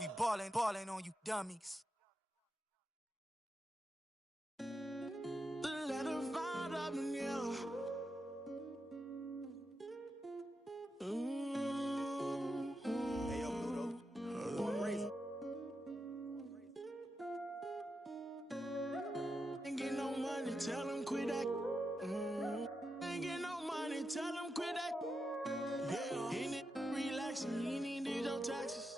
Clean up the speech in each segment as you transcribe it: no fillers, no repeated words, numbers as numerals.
We ballin' on you dummies. Let her vibe up in you. Hey, yo, Pluto. Going crazy. Ain't get no money, tell him quit that. Ain't get no money, tell him quit that. Yeah, he need to relax and he need to do your taxes.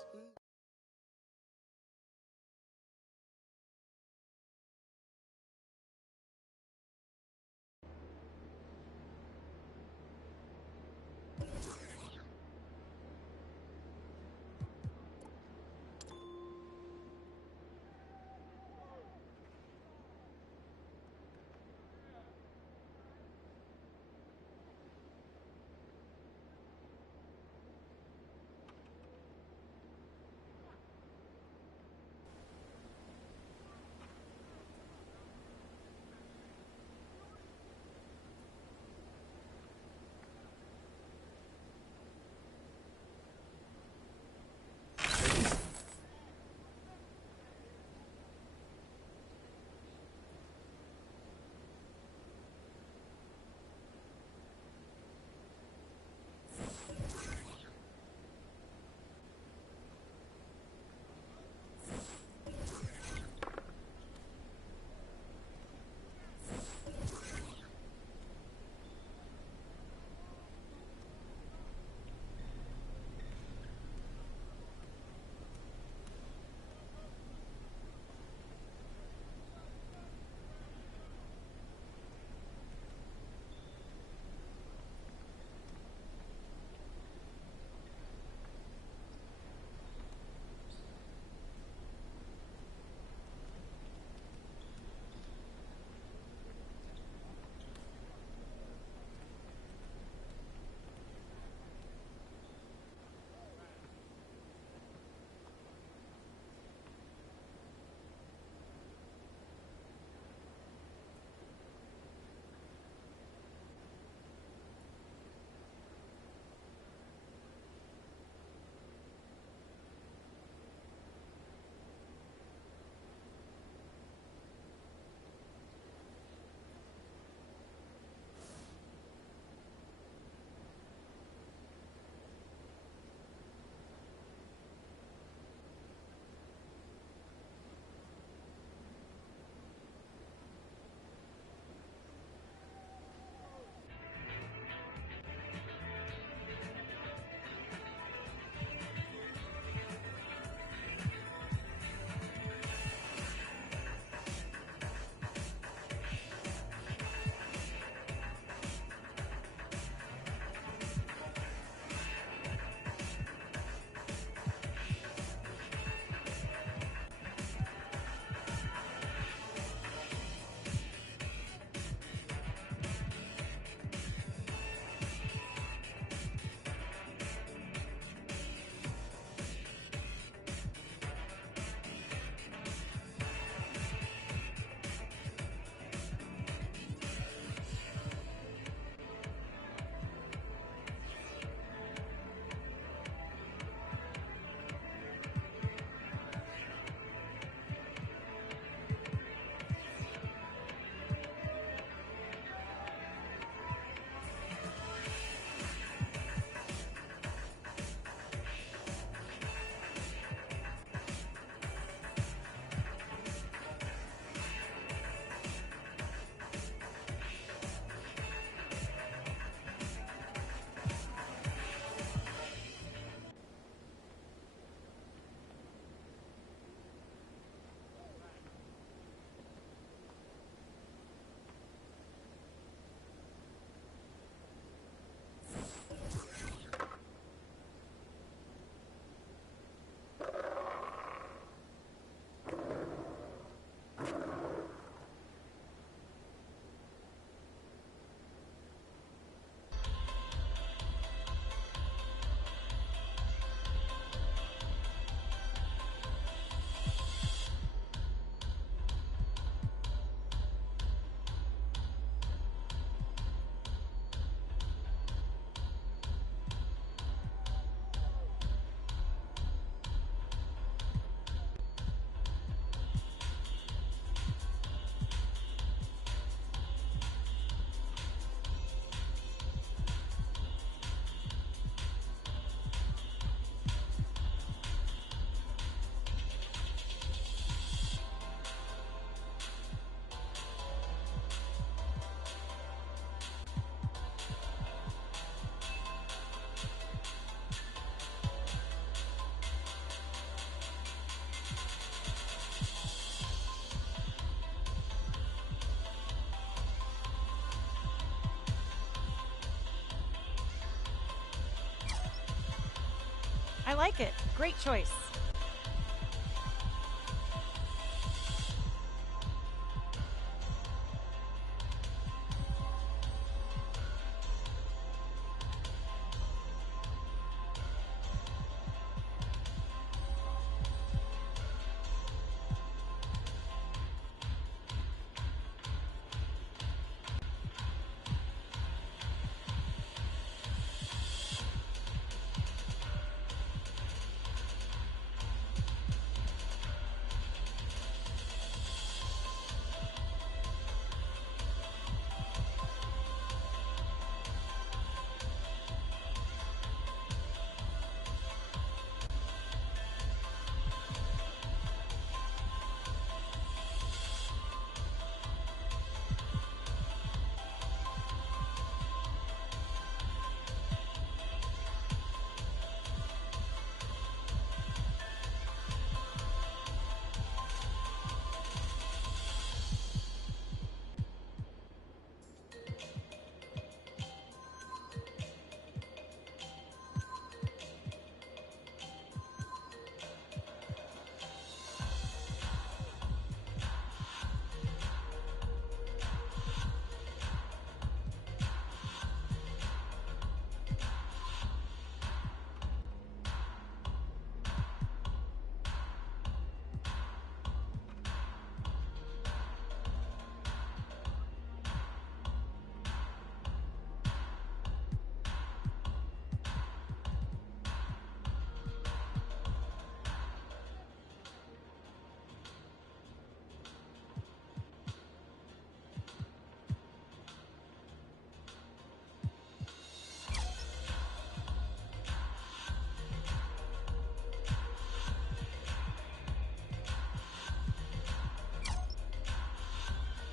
I like it. Great choice.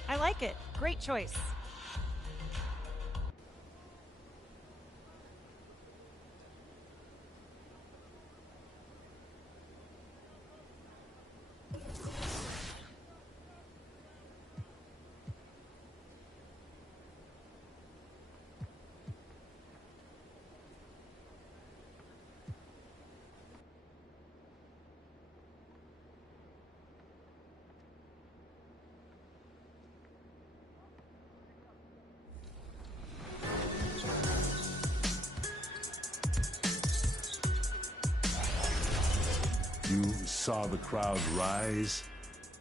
I like it. Great choice. You saw the crowd rise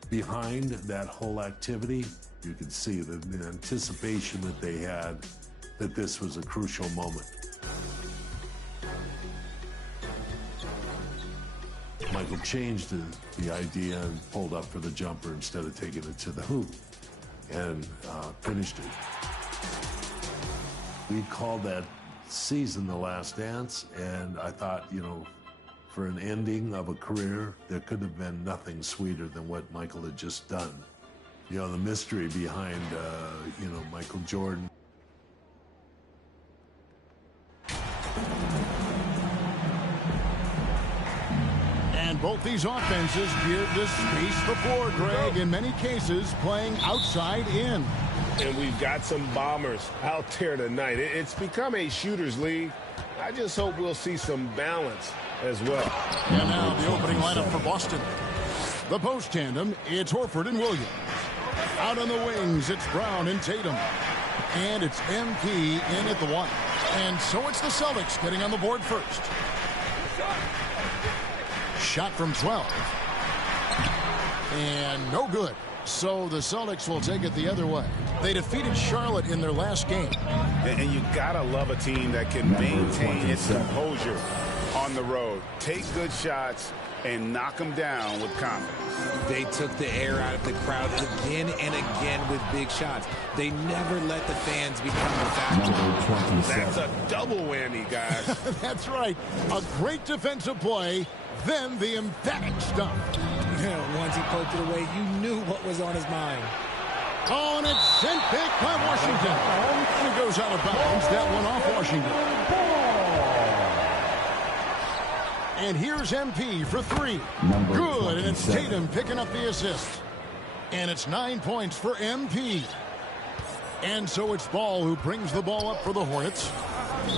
behind that whole activity. You could see the anticipation that they had that this was a crucial moment. Michael changed the idea and pulled up for the jumper instead of taking it to the hoop and finished it. We called that season The Last Dance, and I thought, you know, for an ending of a career, there could have been nothing sweeter than what Michael had just done. You know, the mystery behind, Michael Jordan. And both these offenses geared to space the floor, Greg, in many cases playing outside in. And we've got some bombers out there tonight. It's become a shooter's league. I just hope we'll see some balance as well. And now the opening lineup for Boston. The post tandem, it's Horford and Williams. Out on the wings, it's Brown and Tatum. And it's MP in at the one. And so it's the Celtics getting on the board first. Shot from 12. And no good. So the Celtics will take it the other way. They defeated Charlotte in their last game. And you gotta love a team that can maintain its composure on the road. Take good shots and knock them down with confidence. They took the air out of the crowd again and again with big shots. They never let the fans become a factor. That's a double whammy, guys. That's right. A great defensive play, then the emphatic stuff. Once he poked it away, you knew what was on his mind. Oh, and it's sent back by Washington. And it goes out of bounds. That one off Washington. And here's MP for three. Good, and it's Tatum picking up the assist. And it's 9 points for MP. And so it's Ball who brings the ball up for the Hornets.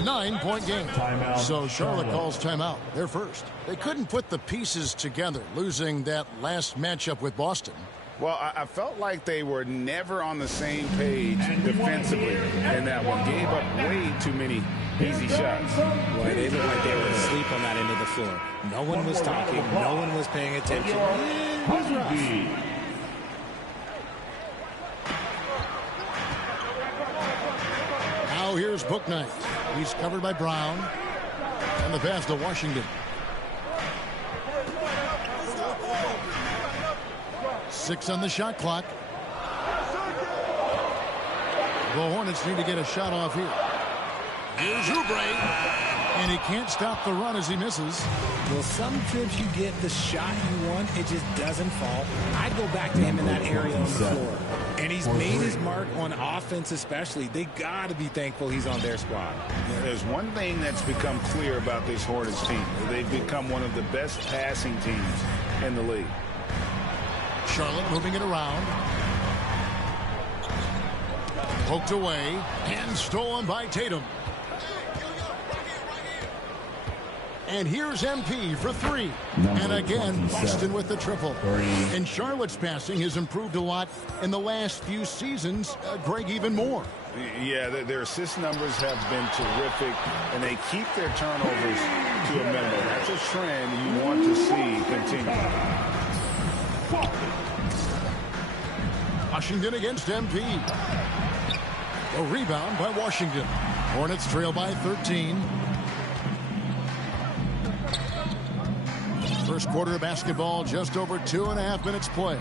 9-point game. Timeout, So Charlotte Charlotte. calls timeout. They're first. They couldn't put the pieces together, losing that last matchup with Boston. Well, I felt like they were never on the same page defensively in that one. Gave up way too many easy shots. Boy, they looked like they were asleep on that end of the floor. No one was talking. No one was paying attention. It was rough. Now here's Booknight. He's covered by Brown. And the pass to Washington. 6 on the shot clock. The Hornets need to get a shot off here. Here's Oubre. And he can't stop the run as he misses. Well, some trips you get the shot you want, it just doesn't fall. I'd go back to him in that area on the floor. And he's made his mark on offense especially. They got to be thankful he's on their squad. Yeah, there's one thing that's become clear about this Hornets team. They've become one of the best passing teams in the league. Charlotte moving it around. Poked away and stolen by Tatum. And here's MP for 3. And again, Boston with the triple. And Charlotte's passing has improved a lot in the last few seasons. Greg, even more. Yeah, their assist numbers have been terrific, and they keep their turnovers to a minimum. That's a trend you want to see continue. Washington against MP. A rebound by Washington. Hornets trail by 13. First quarter of basketball, just over 2.5 minutes play.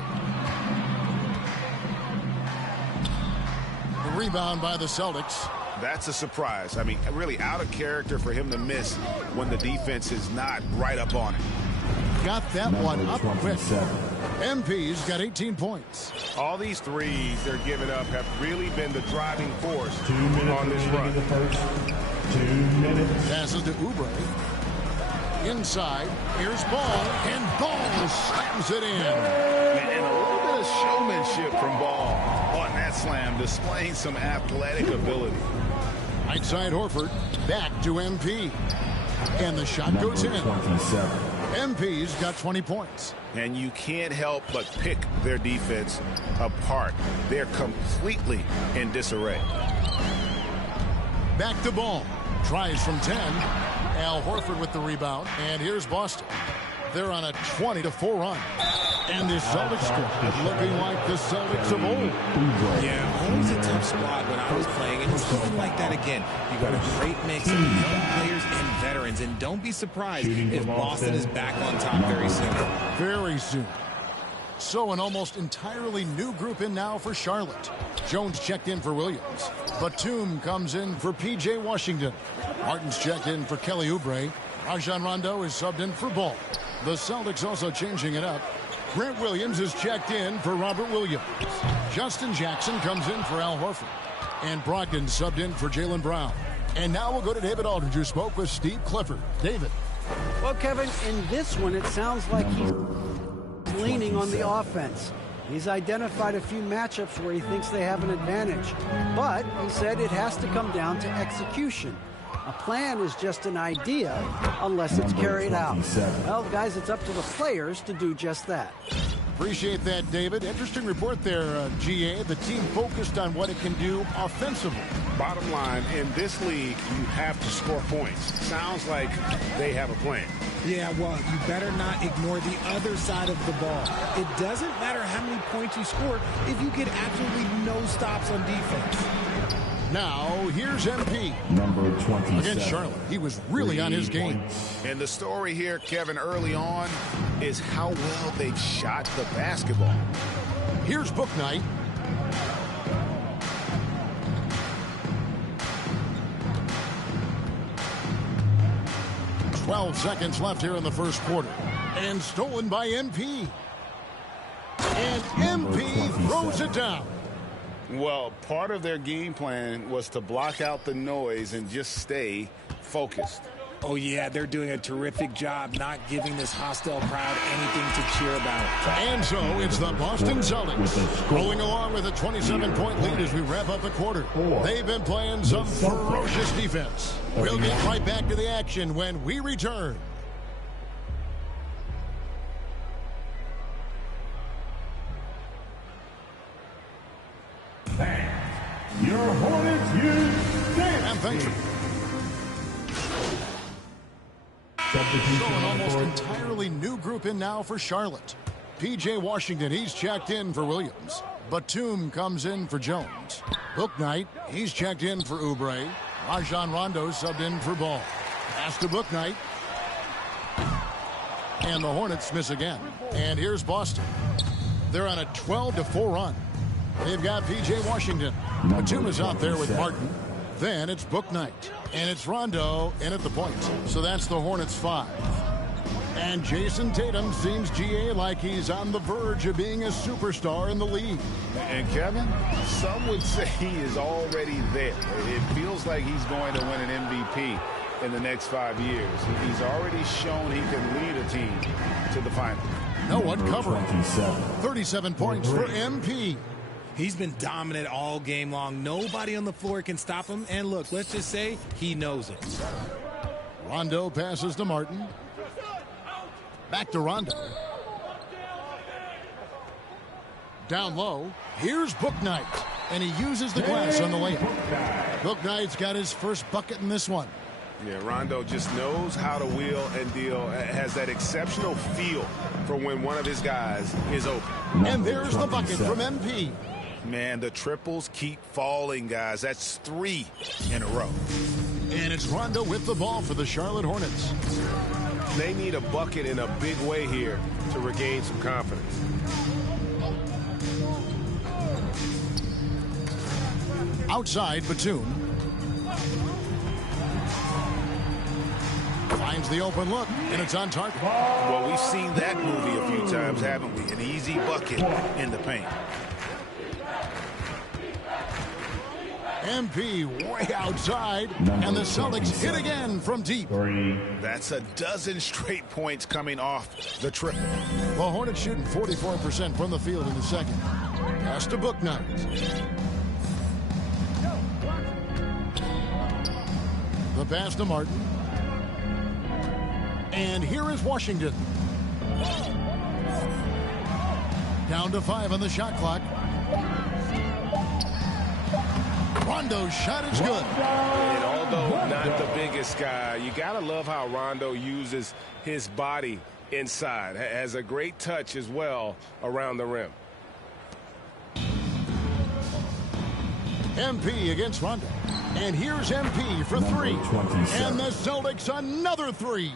The rebound by the Celtics. That's a surprise. I mean, really out of character for him to miss when the defense is not right up on him. Got that one up quick. MP's got 18 points. All these threes they're giving up have really been the driving force 2 minutes on this run. the first. 2 minutes. Passes to Oubre. Inside, here's Ball, and Ball slams it in. And a little bit of showmanship from Ball on that slam, displaying some athletic ability. Right side Horford, back to MP. And the shot goes in. MP's got 20 points. And you can't help but pick their defense apart. They're completely in disarray. Back to Ball. Tries from 10. Al Horford with the rebound. And here's Boston. They're on a 20-4 run. And the Celtics squad looking like the Celtics of old. Yeah, always a tough squad when I was playing, and it's looking like that again. You got a great mix of young players and veterans, and don't be surprised if Boston is back on top very soon. Very soon. So an almost entirely new group in now for Charlotte. Jones checked in for Williams. Batum comes in for P.J. Washington. Martin's checked in for Kelly Oubre. Rajon Rondo is subbed in for Ball. The Celtics also changing it up. Grant Williams is checked in for Robert Williams. Justin Jackson comes in for Al Horford. And Brogdon subbed in for Jaylen Brown. And now we'll go to David Aldridge, who spoke with Steve Clifford. David. Well, Kevin, in this one, it sounds like he's leaning on the offense. He's identified a few matchups where he thinks they have an advantage. But he said it has to come down to execution. A plan is just an idea unless it's carried out. Well, guys, it's up to the players to do just that. Appreciate that, David. Interesting report there, GA. The team focused on what it can do offensively. Bottom line, in this league, you have to score points. Sounds like they have a plan. Yeah, well, you better not ignore the other side of the ball. It doesn't matter how many points you score if you get absolutely no stops on defense. Now, here's MP. Number 27. Against Charlotte. He was really on his game. And the story here, Kevin, early on, is how well they've shot the basketball. Here's Booknight. "12 seconds left here in the first quarter. And stolen by MP. And MP throws it down. Well, part of their game plan was to block out the noise and just stay focused. Oh, yeah, they're doing a terrific job not giving this hostile crowd anything to cheer about. And so it's the Boston Celtics rolling along with a 27-point lead as we wrap up the quarter. They've been playing some ferocious defense. We'll get right back to the action when we return. Your Hornets use And thanks for... So an almost entirely new group in now for Charlotte. P.J. Washington, he's checked in for Williams. Batum comes in for Jones. Bouknight, he's checked in for Oubre. Rajon Rondo subbed in for Ball. Pass to Bouknight. And the Hornets miss again. And here's Boston. They're on a 12-4 run. They've got P.J. Washington. Batum is out there with Martin. Then it's Bouknight. And it's Rondo in at the point. So that's the Hornets 5. And Jason Tatum seems, GA, like he's on the verge of being a superstar in the league. And Kevin, some would say he is already there. It feels like he's going to win an MVP in the next 5 years. He's already shown he can lead a team to the final. No one covering. 37 points for MP. He's been dominant all game long. Nobody on the floor can stop him. And look, let's just say he knows it. Rondo passes to Martin. Back to Rondo. Down low. Here's Bouknight. And he uses the glass on the layup. Bouknight's got his first bucket in this one. Yeah, Rondo just knows how to wheel and deal. Has that exceptional feel for when one of his guys is open. And there's the bucket from MP. Man, the triples keep falling, guys. That's 3 in a row. And it's Rondo with the ball for the Charlotte Hornets. They need a bucket in a big way here to regain some confidence. Outside, Batum. Finds the open look, and it's on target. Well, we've seen that movie a few times, haven't we? An easy bucket in the paint. MP way outside, and the Celtics hit again from deep. That's a dozen straight points coming off the triple. The Hornets shooting 44% from the field in the second. Pass to Bouknight. The pass to Martin. And here is Washington. Down to 5 on the shot clock. Rondo's shot is good. And although not the biggest guy, you got to love how Rondo uses his body inside. Has a great touch as well around the rim. MP against Rondo. And here's MP for 3. And the Celtics another 3.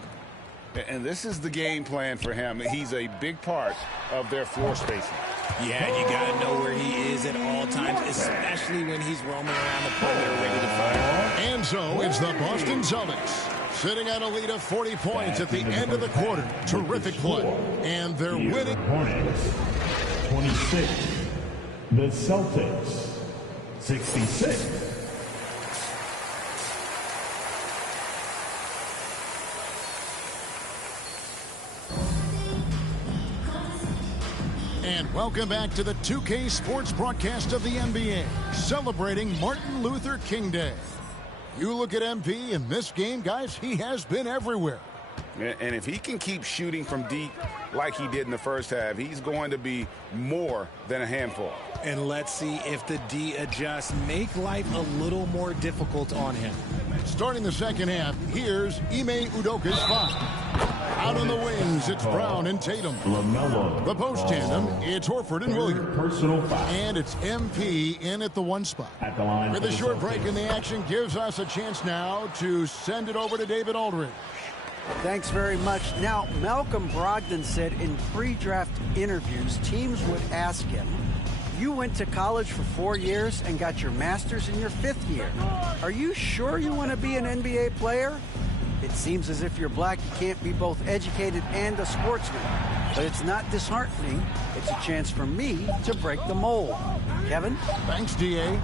And this is the game plan for him. He's a big part of their floor spacing. Yeah, you got to know where he is at all times, especially when he's roaming around the perimeter ready to fire. And so it's the Boston Celtics sitting on a lead of 40 points at the end of the quarter. Terrific play. And they're winning. Hornets 26. The Celtics 66. And welcome back to the 2K Sports broadcast of the NBA, celebrating Martin Luther King Day. You look at MP in this game, guys, he has been everywhere. And if he can keep shooting from deep like he did in the first half, he's going to be more than a handful. And let's see if the D adjusts, make life a little more difficult on him. Starting the second half, here's Ime Udoka's 5. Out on the wings, it's Brown and Tatum. The post tandem, it's Horford and Williams. And it's MP in at the 1 spot. With a short break in the action gives us a chance now to send it over to David Aldridge. Thanks very much. Now, Malcolm Brogdon said in pre-draft interviews, teams would ask him, you went to college for 4 years and got your master's in your 5th year. Are you sure you want to be an NBA player? It seems as if you're black, you can't be both educated and a sportsman. But it's not disheartening. It's a chance for me to break the mold. Kevin? Thanks, D.A.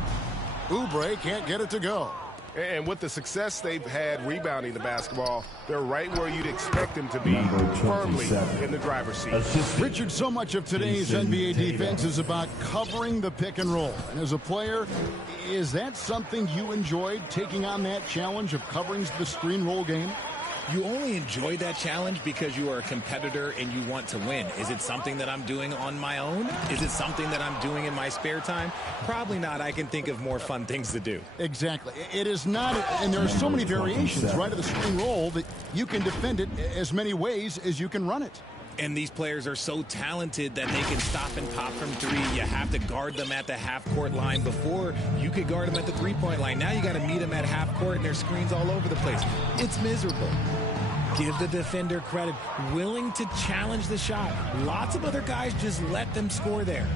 Oubre can't get it to go. And with the success they've had rebounding the basketball, they're right where you'd expect them to be, firmly in the driver's seat. Richard, so much of today's NBA defense is about covering the pick and roll. And as a player, is that something you enjoyed, taking on that challenge of covering the screen roll game? You only enjoy that challenge because you are a competitor and you want to win. Is it something that I'm doing on my own? Is it something that I'm doing in my spare time? Probably not. I can think of more fun things to do. Exactly. It is not, and there are so many variations, right, of the screen roll that you can defend it as many ways as you can run it. And these players are so talented that they can stop and pop from three. You have to guard them at the half-court line. Before, you could guard them at the three-point line. Now you got to meet them at half-court, and there's screens all over the place. It's miserable. Give the defender credit. Willing to challenge the shot. Lots of other guys just let them score there.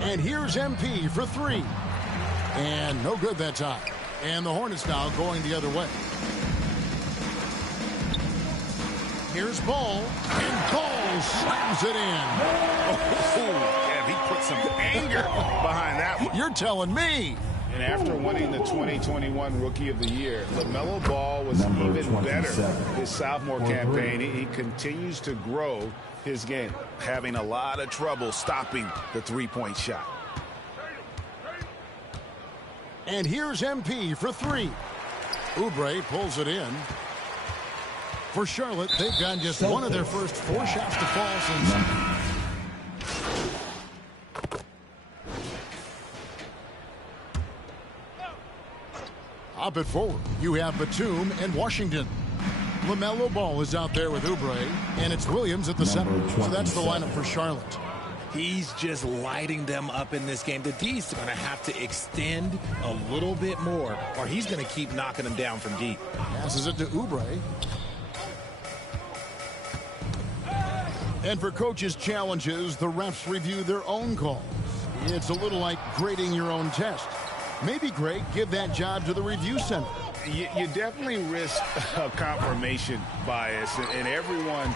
And here's MP for three. And no good that time. And the Hornets now going the other way. Here's Ball, and Ball slams it in. Yeah, he put some anger behind that one. You're telling me. And after winning the 2021 Rookie of the Year, LaMelo Ball was even better his sophomore campaign. He continues to grow his game, having a lot of trouble stopping the three-point shot. And here's MP for three. Oubre pulls it in. For Charlotte, they've gotten just one of their first 4 shots to fall since. Up it forward, you have Batum and Washington. LaMelo Ball is out there with Oubre, and it's Williams at the center. So that's the lineup for Charlotte. He's just lighting them up in this game. The D's going to have to extend a little bit more, or he's going to keep knocking them down from deep. Passes it to Oubre. And for coaches' challenges, the refs review their own calls. It's a little like grading your own test. Maybe, Greg, give that job to the review center. You definitely risk a confirmation bias, and everyone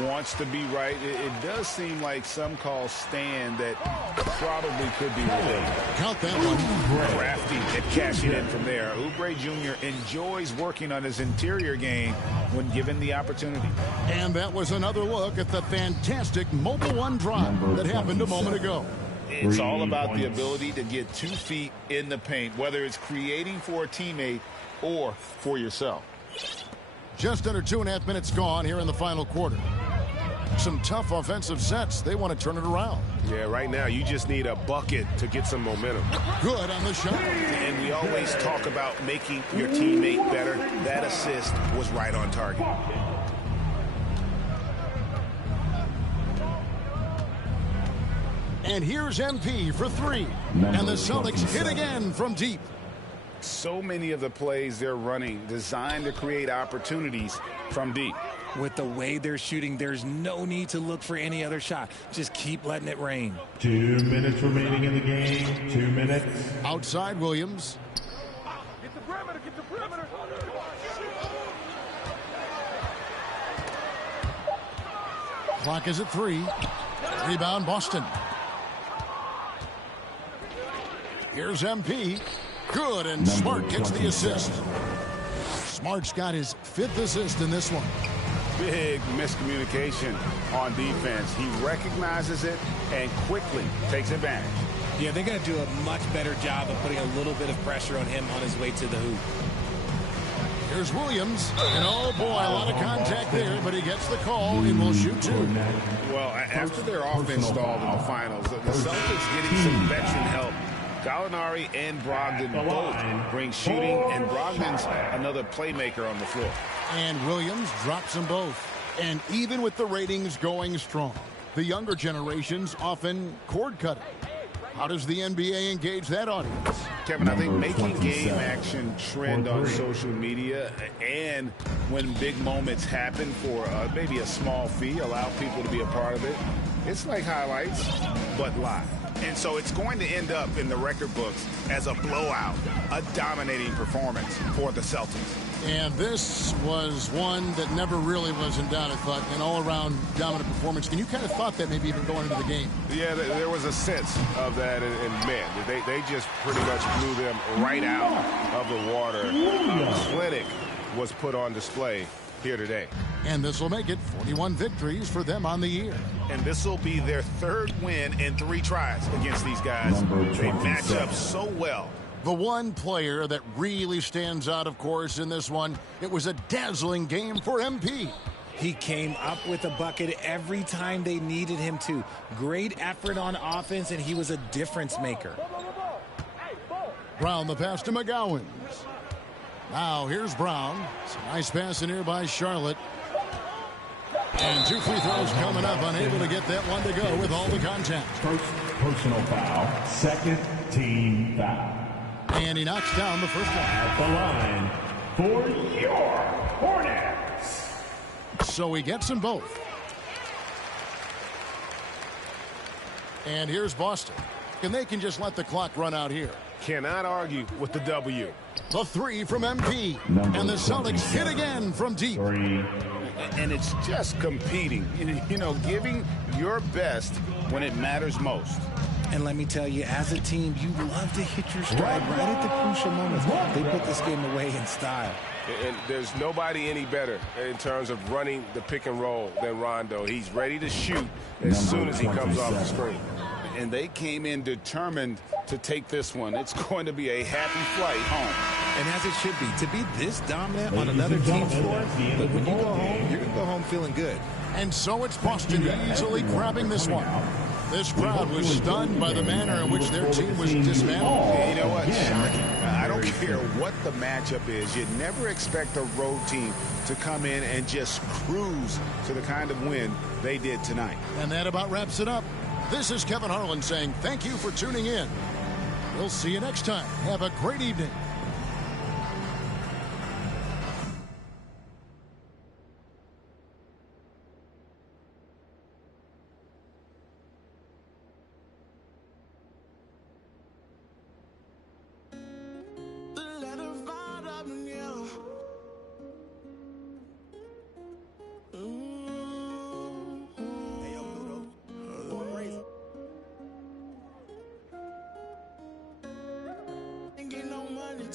wants to be right. It does seem like some calls stand that probably could be related. Count that one. Crafty and cashing in from there. Oubre Jr. enjoys working on his interior game when given the opportunity. And that was another look at the fantastic Mobile One drive that happened a moment ago. It's all about the ability to get 2 feet in the paint, whether it's creating for a teammate or for yourself. Just under 2.5 minutes gone here in the final quarter. Some tough offensive sets. They want to turn it around. Yeah, right now you just need a bucket to get some momentum. Good on the shot. And we always talk about making your teammate better. That assist was right on target. And here's MP for three. And the Celtics hit again from deep. So many of the plays they're running designed to create opportunities from deep. With the way they're shooting, there's no need to look for any other shot. Just keep letting it rain. 2 minutes remaining in the game. 2 minutes. Outside Williams. Get the perimeter, get the perimeter. Clock is at 3. Rebound Boston. Here's MP. Good, and Smart gets the assist. Smart's got his 5th assist in this one. Big miscommunication on defense. He recognizes it and quickly takes advantage. Yeah, they're going to do a much better job of putting a little bit of pressure on him on his way to the hoop. Here's Williams, and oh boy, a lot of contact there, but he gets the call and will shoot 2. Well, after their offense stalled in the finals, the Celtics getting some veteran help. Gallinari and Brogdon both bring shooting, and Brogdon's another playmaker on the floor. And Williams drops them both. And even with the ratings going strong, the younger generations often cord cutting. How does the NBA engage that audience? Kevin, I think making game action trend on social media, and when big moments happen for maybe a small fee, allow people to be a part of it. It's like highlights, but live. And so it's going to end up in the record books as a blowout, a dominating performance for the Celtics. And this was one that never really was in doubt, I thought, an all-around dominant performance. And you kind of thought that maybe even going into the game. Yeah, there was a sense of that, and man, they just pretty much blew them right out of the water. A clinic was put on display here today. And this will make it 41 victories for them on the year. And this will be their third win in 3 tries against these guys. They match up so well. The one player that really stands out, of course, in this one, it was a dazzling game for MP. He came up with a bucket every time they needed him to. Great effort on offense, and he was a difference maker. Brown the pass to McGowans. Now here's Brown. It's a nice pass in here by Charlotte. And 2 free throws coming up, unable to get that one to go with all the contact. First personal foul, second team foul. And he knocks down the first one. At the line for your Hornets. So he gets them both. And here's Boston. And they can just let the clock run out here. Cannot argue with the W. The 3 from MP. And the Celtics hit again from deep. And it's just competing, you know, giving your best when it matters most. And let me tell you, as a team, you love to hit your stride right at the crucial moments. They put this game away in style. And there's nobody any better in terms of running the pick and roll than Rondo. He's ready to shoot as soon as he comes off the screen. And they came in determined to take this one. It's going to be a happy flight home. And as it should be, to be this dominant on another team's floor, but when you go home, you're going to go home feeling good. And so it's Boston easily grabbing this one. This crowd was stunned by the manner in which their team was dismantled. You know what, Shark? I don't care what the matchup is. You never expect a road team to come in and just cruise to the kind of win they did tonight. And that about wraps it up. This is Kevin Harlan saying thank you for tuning in. We'll see you next time. Have a great evening. Ain't get no money.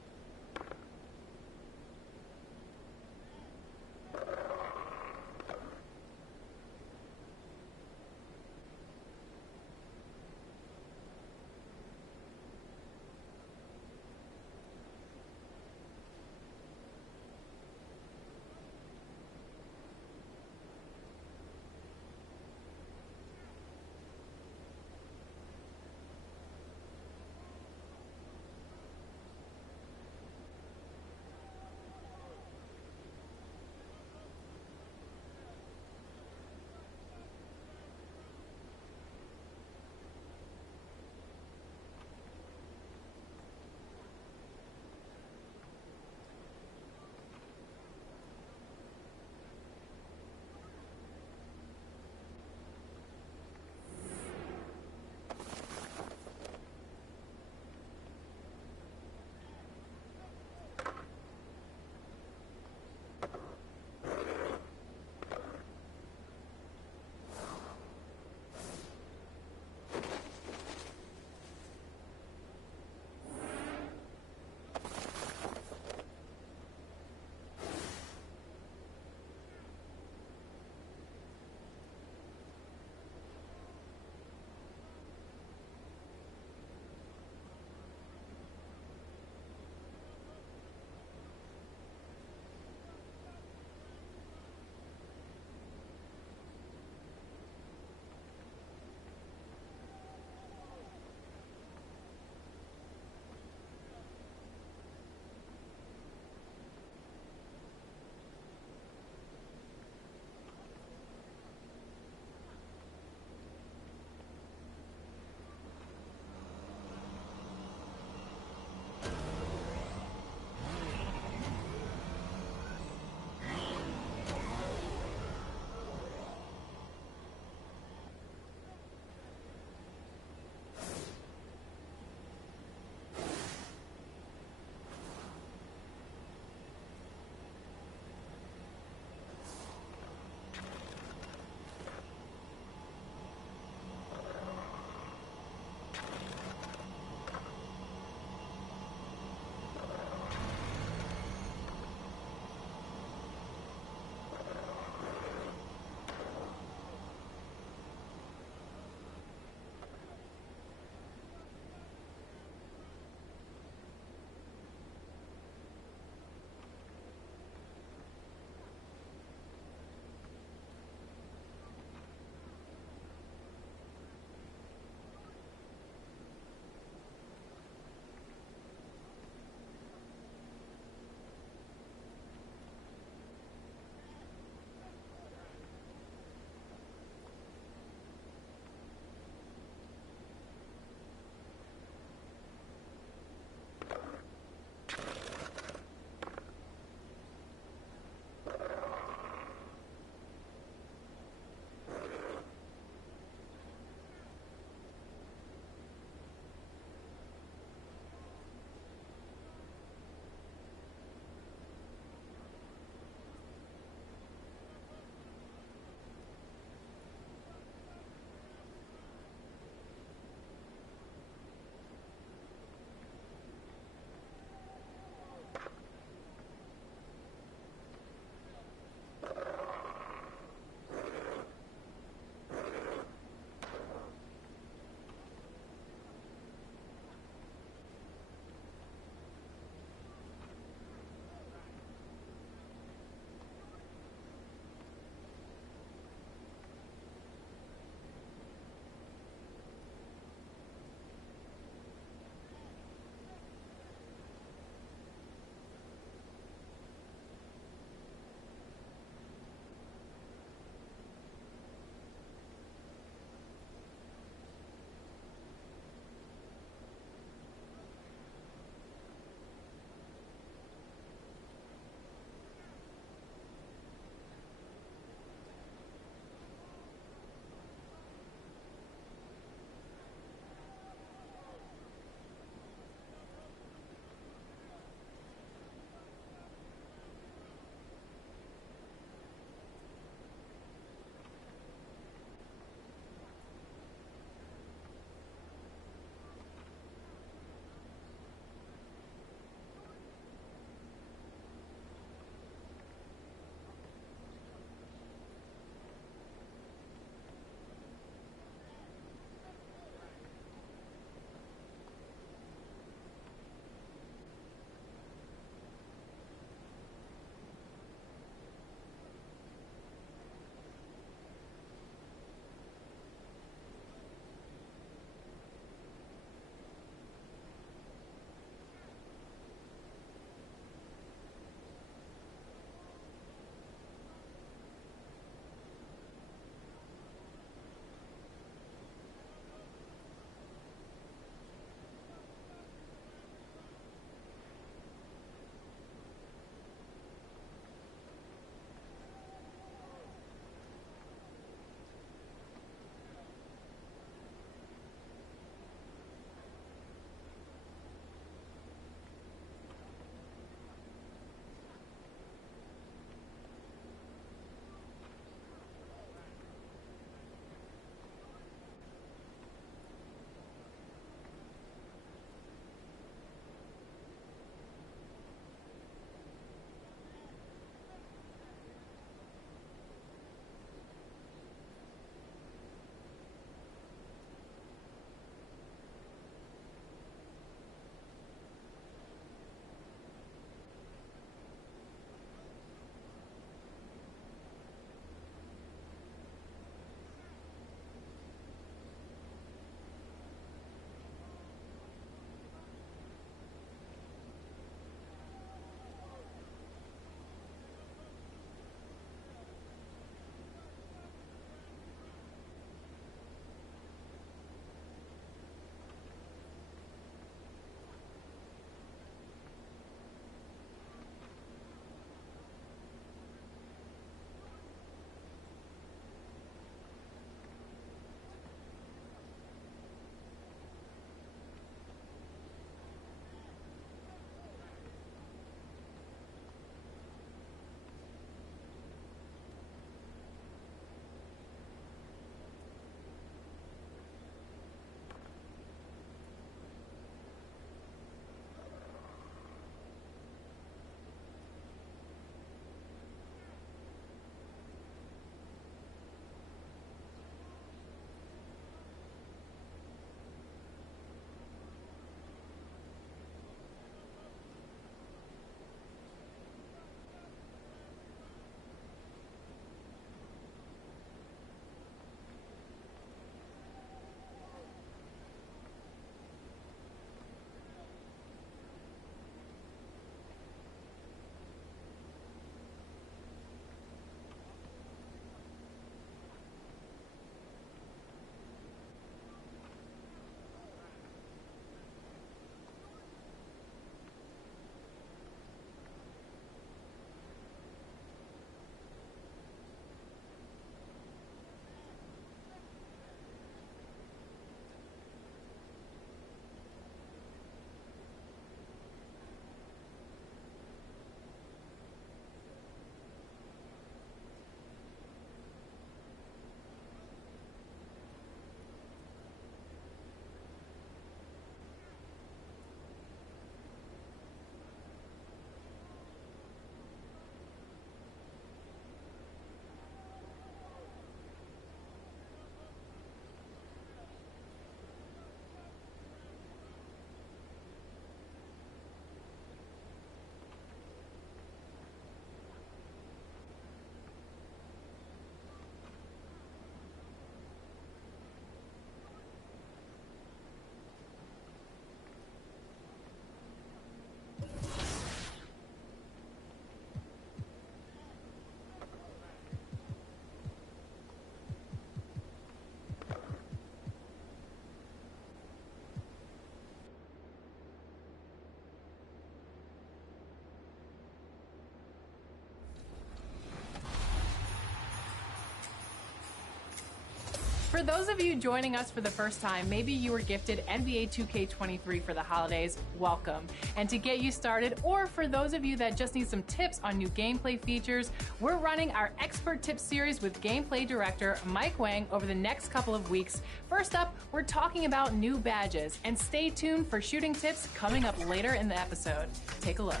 those of you joining us for the first time, maybe you were gifted NBA 2K23 for the holidays, welcome. And to get you started, or for those of you that just need some tips on new gameplay features, we're running our Expert Tips series with gameplay director Mike Wang over the next couple of weeks. First up, we're talking about new badges, and stay tuned for shooting tips coming up later in the episode. Take a look.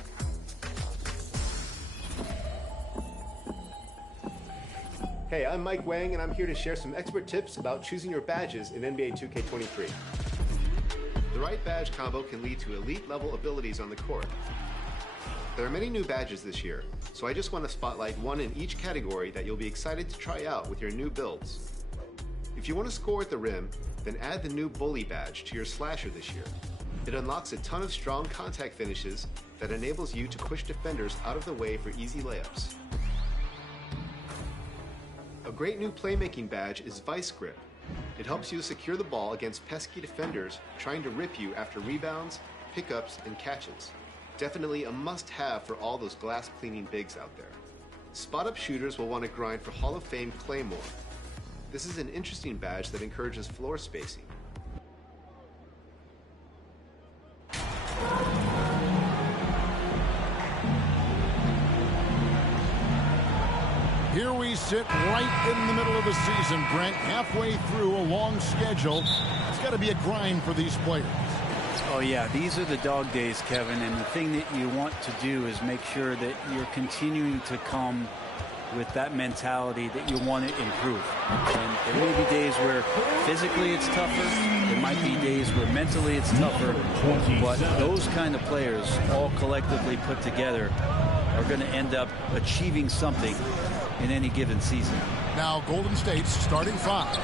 Hey, I'm Mike Wang, and I'm here to share some expert tips about choosing your badges in NBA 2K23. The right badge combo can lead to elite-level abilities on the court. There are many new badges this year, so I just want to spotlight one in each category that you'll be excited to try out with your new builds. If you want to score at the rim, then add the new Bully badge to your slasher this year. It unlocks a ton of strong contact finishes that enables you to push defenders out of the way for easy layups. A great new playmaking badge is Vice Grip. It helps you secure the ball against pesky defenders trying to rip you after rebounds, pickups, and catches. Definitely a must-have for all those glass-cleaning bigs out there. Spot-up shooters will want to grind for Hall of Fame Claymore. This is an interesting badge that encourages floor spacing. Here we sit right in the middle of the season, Brent, halfway through a long schedule. It's got to be a grind for these players. Oh, yeah, these are the dog days, Kevin, and the thing that you want to do is make sure that you're continuing to come with that mentality that you want to improve. And there may be days where physically it's tougher. There might be days where mentally it's tougher. But those kind of players, all collectively put together, are going to end up achieving something in any given season. Now Golden State's starting five.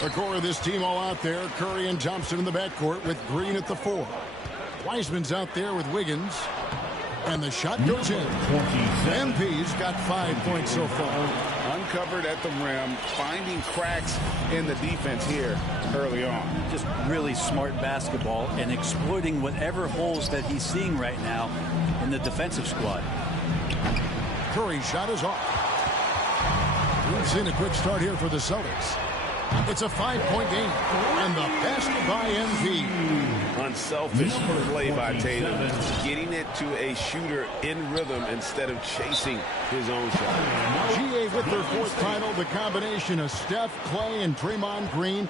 The core of this team all out there. Curry and Thompson in the backcourt with Green at the 4. Wiseman's out there with Wiggins. And the shot goes in. MP's got 5 points so far. Uncovered at the rim, finding cracks in the defense here early on. Just really smart basketball and exploiting whatever holes that he's seeing right now in the defensive squad. Curry's shot is off. We've seen a quick start here for the Celtics. It's a 5-point game, and the basket by MP. Unselfish play by Tatum, getting it to a shooter in rhythm instead of chasing his own shot. GA with their 4th title, the combination of Steph, Clay, and Draymond Green,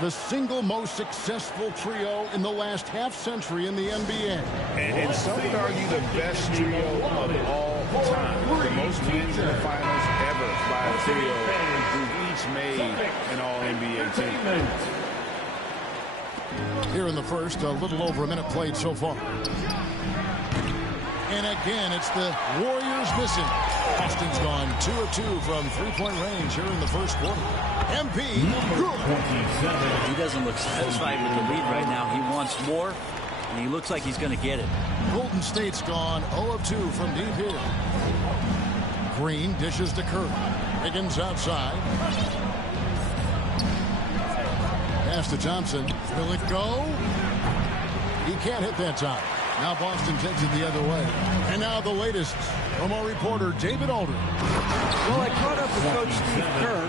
the single most successful trio in the last half-century in the NBA. And some would argue the best trio of all time. The most wins in the finals ever by a trio who've each made an All-NBA team. Here in the first, a little over a minute played so far. And again, it's the Warriors missing. Boston's gone 2 of 2 from three-point range here in the first quarter. MP, good. He doesn't look satisfied with the lead right now. He wants more, and he looks like he's going to get it. Golden State's gone 0 of 2 from deep here. Green dishes to Curry. Higgins outside. Pass to Thompson. Will it go? He can't hit that time. Now Boston takes it the other way. And now the latest from our reporter, David Aldridge. Well, I caught up with Coach Steve Kerr.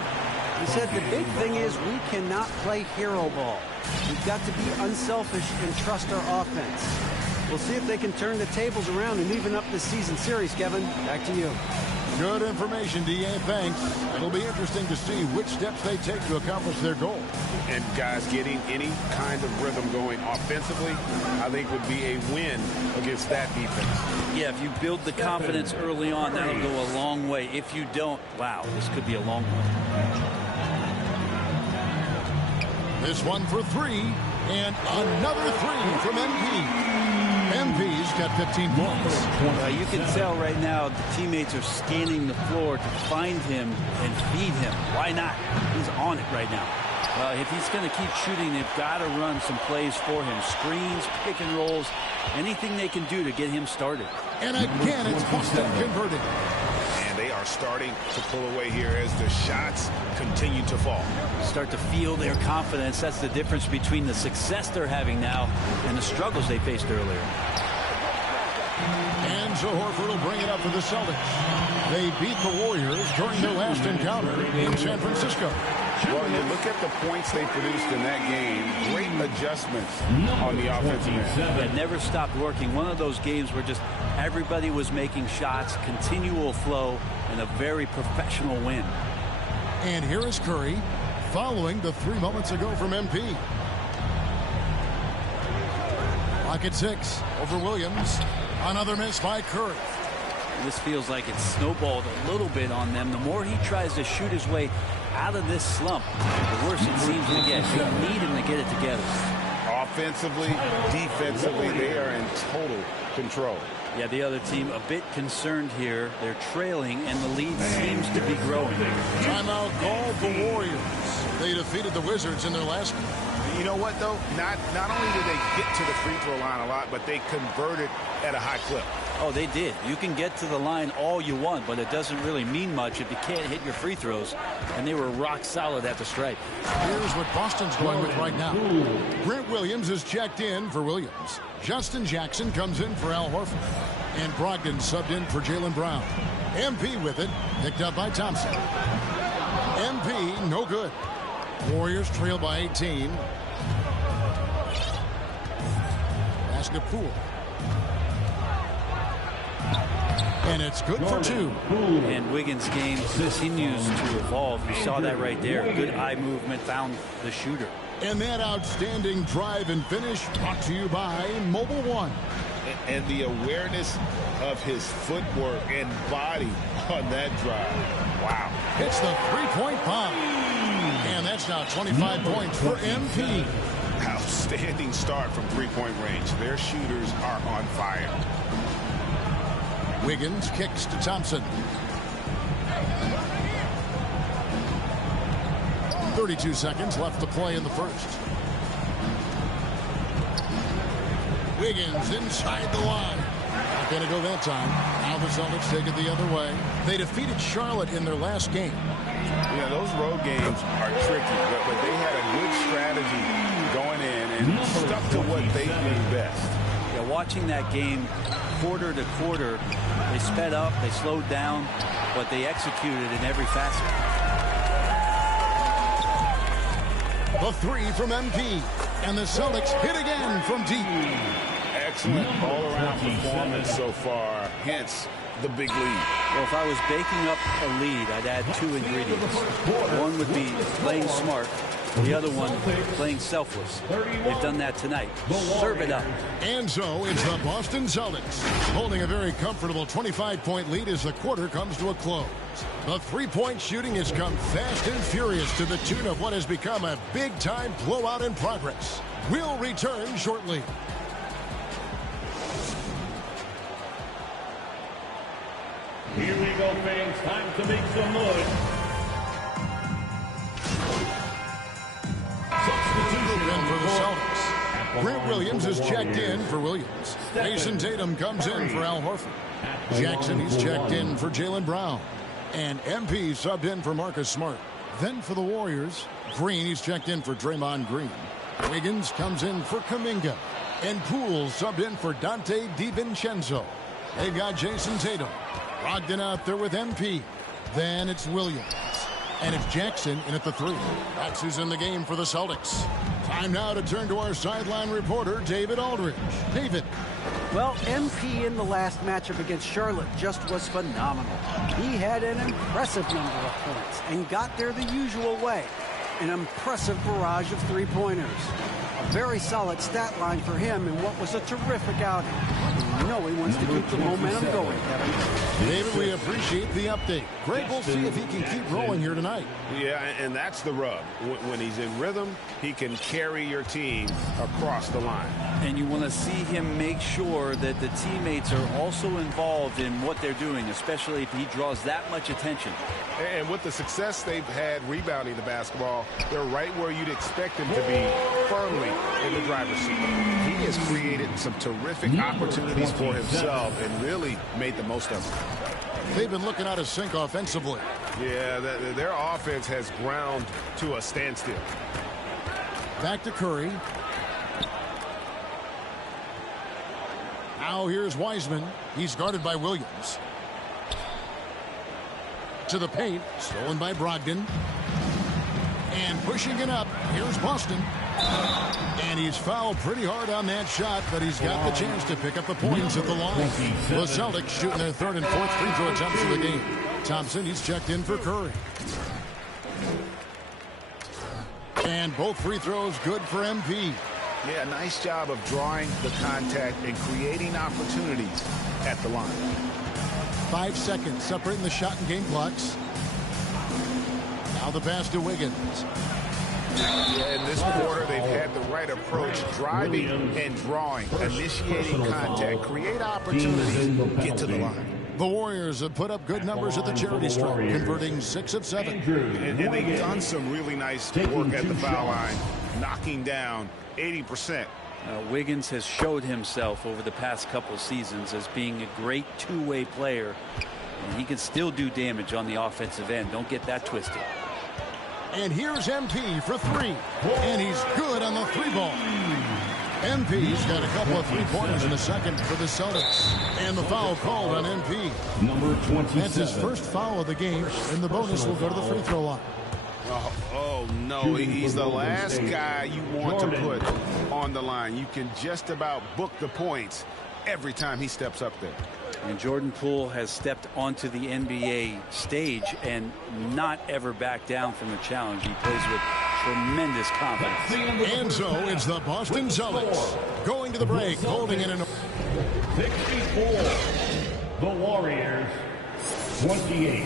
He said the big thing is we cannot play hero ball. We've got to be unselfish and trust our offense. We'll see if they can turn the tables around and even up this season series, Kevin. Back to you. Good information, DA. Thanks. It'll be interesting to see which steps they take to accomplish their goal. And guys, getting any kind of rhythm going offensively, I think would be a win against that defense. Yeah, if you build the confidence early on, that'll go a long way. If you don't, wow, this could be a long one. This one for 3, and another 3 from MP. MP's got 15 points. You can tell right now the teammates are scanning the floor to find him and feed him. Why not? He's on it right now. If he's going to keep shooting, they've got to run some plays for him. Screens, pick and rolls, anything they can do to get him started. And again, it's Boston converting. And they are starting to pull away here as the shots continue to fall. Start to feel their confidence. That's the difference between the success they're having now and the struggles they faced earlier. And so Horford will bring it up for the Celtics. They beat the Warriors during their last encounter in San Francisco. Well, you look at the points they produced in that game. Great adjustments on the offensive end. It never stopped working. One of those games where just everybody was making shots, continual flow, and a very professional win. And here is Curry following the 3 moments ago from MP. Clock at 6 over Williams. Another miss by Curry. This feels like it's snowballed a little bit on them. The more he tries to shoot his way out of this slump, the worse it seems to get. They need him to get it together. Offensively, defensively, they are in total control. Yeah, the other team a bit concerned here. They're trailing, and the lead seems to be growing. Timeout called the Warriors. They defeated the Wizards in their last game. You know what, though? Not only did they get to the free throw line a lot, but they converted at a high clip. Oh, they did. You can get to the line all you want, but it doesn't really mean much if you can't hit your free throws. And they were rock solid at the stripe. Here's what Boston's going with right now. Brent Williams is checked in for Williams. Justin Jackson comes in for Al Horford. And Brogdon subbed in for Jaylen Brown. MP with it, picked up by Thompson. MP, no good. Warriors trail by 18. Pass to Poole. And it's good for 2. And Wiggins' game continues to evolve. You saw that right there. Good eye movement, found the shooter. And that outstanding drive and finish brought to you by Mobile One. And the awareness of his footwork and body on that drive. Wow. It's the three-point bomb. And that's now 25 points for MP. Outstanding start from three-point range. Their shooters are on fire. Wiggins kicks to Thompson. 32 seconds left to play in the first. Wiggins inside the line. Not going to go that time. Now the Celtics take it the other way. They defeated Charlotte in their last game. Yeah, those road games are tricky, but they had a good strategy going in and stuck to what they do best. Yeah, watching that game quarter to quarter, they sped up, they slowed down, but they executed in every facet. The 3 from MP. And the Celtics hit again from deep. Excellent all-around performance so far, hence the big lead. Well, if I was baking up a lead, I'd add 2 ingredients. One would be playing smart. The other one, playing selfless. They've done that tonight. Serve it up. And so it's the Boston Celtics holding a very comfortable 25-point lead as the quarter comes to a close. The three-point shooting has come fast and furious to the tune of what has become a big-time blowout in progress. We'll return shortly. Here we go, fans. Time to make some noise. Substitution for the Celtics. Brent Williams is checked in for Williams. Jason Tatum comes in for Al Horford. Jackson, he's checked in for Jaylen Brown. And MP subbed in for Marcus Smart. Then for the Warriors, Green, he's checked in for Draymond Green. Wiggins comes in for Kuminga. And Poole subbed in for Dante DiVincenzo. They've got Jason Tatum. Brogdon out there with MP. Then it's Williams. And it's Jackson in at the 3. That's who's in the game for the Celtics. Time now to turn to our sideline reporter, David Aldridge. David. Well, MP in the last matchup against Charlotte just was phenomenal. He had an impressive number of points and got there the usual way. An impressive barrage of three-pointers. A very solid stat line for him in what was a terrific outing. You know he wants to keep the momentum going, Kevin. David, we appreciate the update. Greg will see if he can keep rolling here tonight. Yeah, and that's the rub. When he's in rhythm, he can carry your team across the line. And you want to see him make sure that the teammates are also involved in what they're doing, especially if he draws that much attention. And with the success they've had rebounding the basketball, they're right where you'd expect them to be, firmly in the driver's seat. He has created some terrific opportunities for himself and really made the most of them. They've been looking out of sync offensively. Yeah, their offense has ground to a standstill. Back to Curry. Now here's Wiseman. He's guarded by Williams. To the paint. Stolen by Brogdon. And pushing it up. Here's Boston. And he's fouled pretty hard on that shot, but he's got the chance to pick up the points at the line. The Celtics shooting their third and fourth free throw attempts of the game. Thompson, he's checked in for Curry. And both free throws good for MP. Yeah, nice job of drawing the contact and creating opportunities at the line. 5 seconds separating the shot and game clocks. Now the pass to Wiggins. Yeah, in this quarter, they've had the right approach, driving and drawing, initiating contact, create opportunities, get to the line. The Warriors have put up good numbers at the charity stripe, converting 6 of 7. And they've done some really nice work at the foul line, knocking down 80%. Wiggins has showed himself over the past couple seasons as being a great two-way player. And he can still do damage on the offensive end. Don't get that twisted. And here's MP for 3. And he's good on the 3-ball. MP's got a couple of 3-pointers in the second for the Celtics. And the foul called on MP. Number 27. That's his first foul of the game. And the bonus will go to the free throw line. Oh, no, he's the last guy you want to put on the line. You can just about book the points every time he steps up there. And Jordan Poole has stepped onto the NBA stage and not ever backed down from the challenge. He plays with tremendous confidence. And so it's the Boston Celtics going to the break, holding it in 64. The Warriors 28.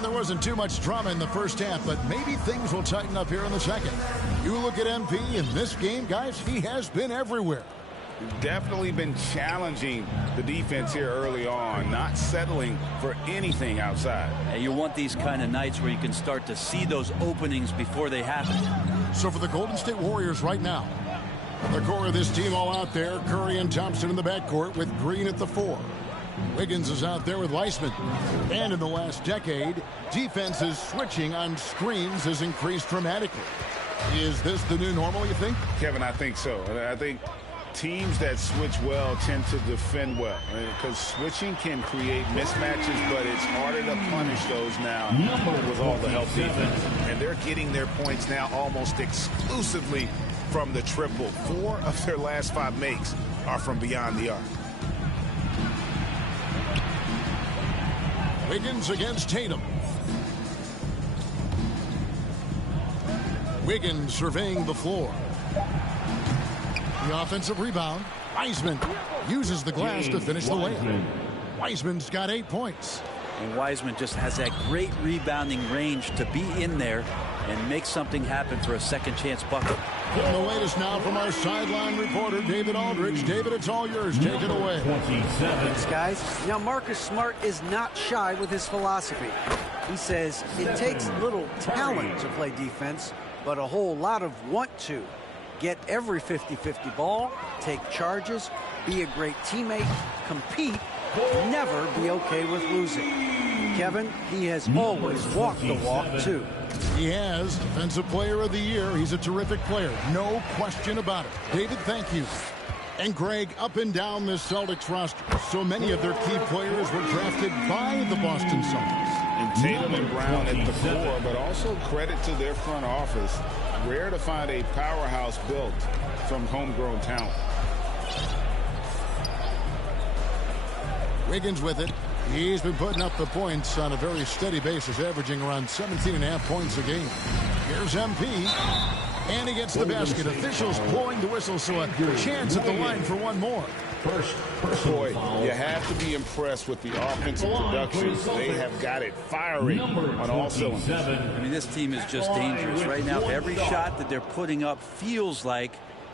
There wasn't too much drama in the first half, but maybe things will tighten up here in the second. You look at MP in this game, guys, he has been everywhere. Definitely been challenging the defense here early on, not settling for anything outside. And you want these kind of nights where you can start to see those openings before they happen. So for the Golden State Warriors right now, the core of this team all out there, Curry and Thompson in the backcourt with Green at the 4. Wiggins is out there with Weissman. And in the last decade, defenses switching on screens has increased dramatically. Is this the new normal, you think? Kevin, I think so. I think teams that switch well tend to defend well. Because switching can create mismatches, but it's harder to punish those now with all the help defense. And they're getting their points now almost exclusively from the triple. 4 of their last 5 makes are from beyond the arc. Wiggins against Tatum. Wiggins surveying the floor. The offensive rebound. Wiseman uses the glass to finish the layup. Wiseman's got 8 points. And Wiseman just has that great rebounding range to be in there and make something happen for a second chance bucket. And the latest now from our sideline reporter, David Aldridge. David, it's all yours. Take it away. 27. Thanks, guys. Now, Marcus Smart is not shy with his philosophy. He says it takes little talent to play defense, but a whole lot of want to. Get every 50-50 ball, take charges, be a great teammate, compete, never be okay with losing. Kevin, he has always walked the walk, too. He has Defensive Player of the Year. He's a terrific player. No question about it. David, thank you. And Greg, up and down this Celtics roster, so many of their key players were drafted by the Boston Celtics. And Tatum and Brown at the core, but also credit to their front office. Rare to find a powerhouse built from homegrown talent. Wiggins with it. He's been putting up the points on a very steady basis, averaging around 17.5 points a game. Here's MP. And he gets the basket. Officials blowing the whistle, so a chance at the line for one more. Boy, you have to be impressed with the offensive production. They have got it firing on all cylinders. I mean, this team is just dangerous. Right now, every shot that they're putting up feels like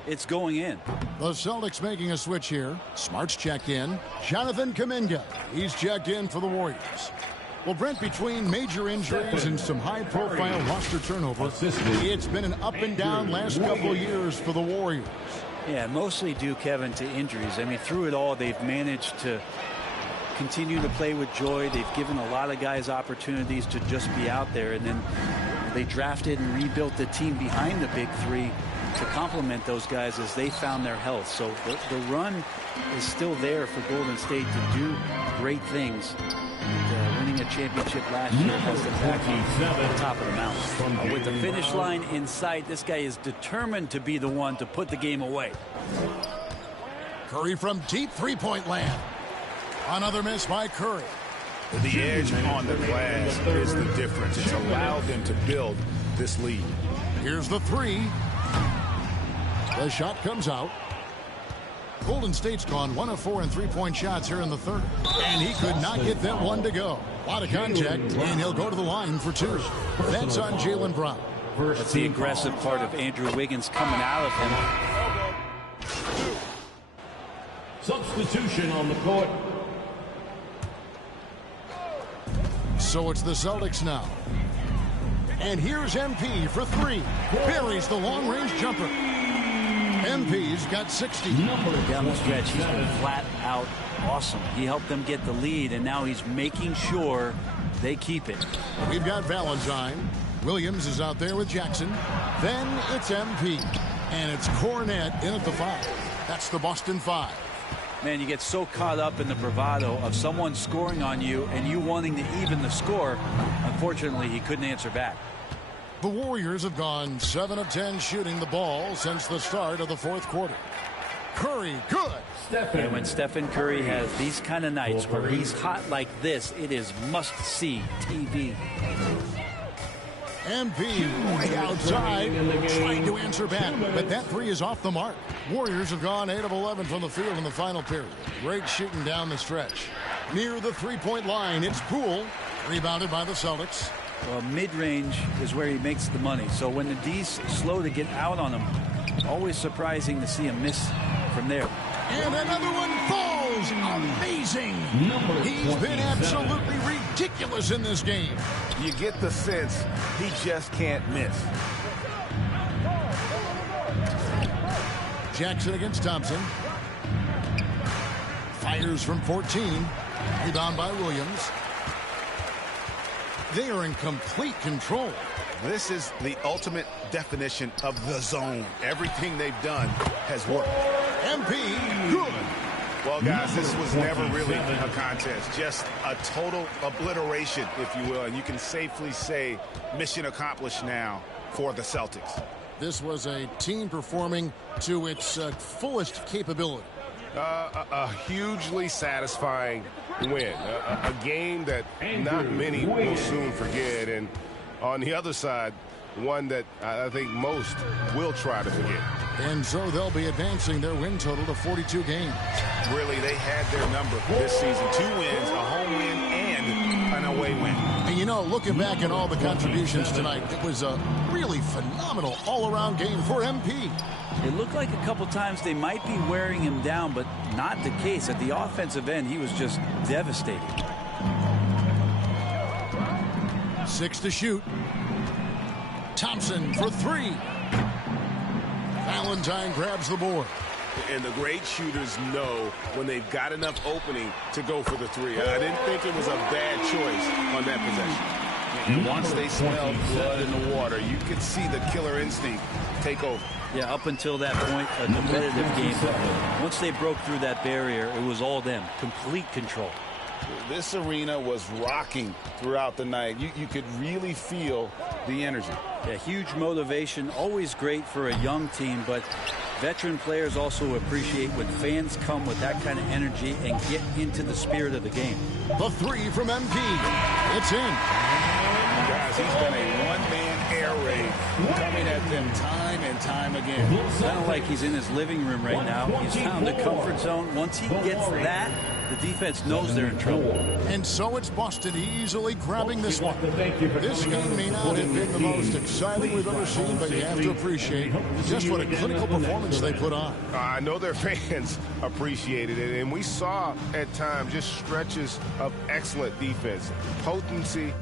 it's going in. The Celtics making a switch here. Smart's checked in. Jonathan Kuminga. He's checked in for the Warriors. Well, Brent, between major injuries and some high-profile roster turnover, it's been an up-and-down last couple of years for the Warriors. Yeah, mostly due, Kevin, to injuries. I mean, through it all, they've managed to continue to play with joy. They've given a lot of guys opportunities to just be out there, and then they drafted and rebuilt the team behind the big three to complement those guys as they found their health. So the run is still there for Golden State to do great things. And, winning a championship last year has them back on the top of the mountain. With the finish line in sight, this guy is determined to be the one to put the game away. Curry from deep three-point land. Another miss by Curry. The edge on the glass is the difference. It's allowed them to build this lead. Here's the three. The shot comes out. Golden State's gone 1 of 4 in three-point shots here in the third. And he could not get that one to go. A lot of contact, and he'll go to the line for 2. That's on Jaylen Brown. That's the aggressive part of Andrew Wiggins coming out of him. Substitution on the court. So it's the Celtics now. And here's MP for 3. Buries the long-range jumper. MP's got 60. Down the stretch, he's been flat out awesome. He helped them get the lead, and now he's making sure they keep it. We've got Valentine. Williams is out there with Jackson. Then it's MP. And it's Cornette in at the 5. That's the Boston 5. Man, you get so caught up in the bravado of someone scoring on you and you wanting to even the score. Unfortunately, he couldn't answer back. The Warriors have gone 7 of 10 shooting the ball since the start of the fourth quarter. Curry, good. And when Stephen Curry has these kind of nights where he's hot like this, it is must-see TV. MP way outside, trying to answer back, but that 3 is off the mark. Warriors have gone 8 of 11 from the field in the final period. Great shooting down the stretch. Near the three-point line, it's Poole, rebounded by the Celtics. Well, mid-range is where he makes the money. So when the D's slow to get out on him, always surprising to see him miss from there. And another one falls. Amazing. He's been absolutely ridiculous in this game. You get the sense he just can't miss. Jackson against Thompson. Fires from 14. Rebound by Williams. They are in complete control. This is the ultimate definition of the zone. Everything they've done has worked. MP, good. Well, guys, this was never really a contest. Just a total obliteration, if you will. And you can safely say mission accomplished now for the Celtics. This was a team performing to its fullest capability. A hugely satisfying win. A game that not many will soon forget. And on the other side, one that I think most will try to forget. And so they'll be advancing their win total to 42 games. Really, they had their number this season. 2 wins, a home win, and an away win. And, you know, looking back at all the contributions tonight, it was a really phenomenal all-around game for MP. It looked like a couple times they might be wearing him down, but not the case. At the offensive end, he was just devastating. 6 to shoot. Thompson for 3. Valentine grabs the board. And the great shooters know when they've got enough opening to go for the 3. I didn't think it was a bad choice on that possession. And once they smelled blood in the water, you could see the killer instinct take over. Yeah, up until that point, a competitive game. Once they broke through that barrier, it was all them. Complete control. This arena was rocking throughout the night. You could really feel the energy. Yeah, huge motivation, always great for a young team, but veteran players also appreciate when fans come with that kind of energy and get into the spirit of the game. The 3 from MP. It's in. Guys, he's been a one-man air raid coming at them time and time again. Kind of like he's in his living room right now. He's found a comfort zone. Once he gets that, the defense knows they're in trouble. And so it's Boston easily grabbing this one. This game may not have been the most exciting we've ever seen, but you have to appreciate just what a clinical performance they put on. I know their fans appreciated it, and we saw at times just stretches of excellent defense, potency,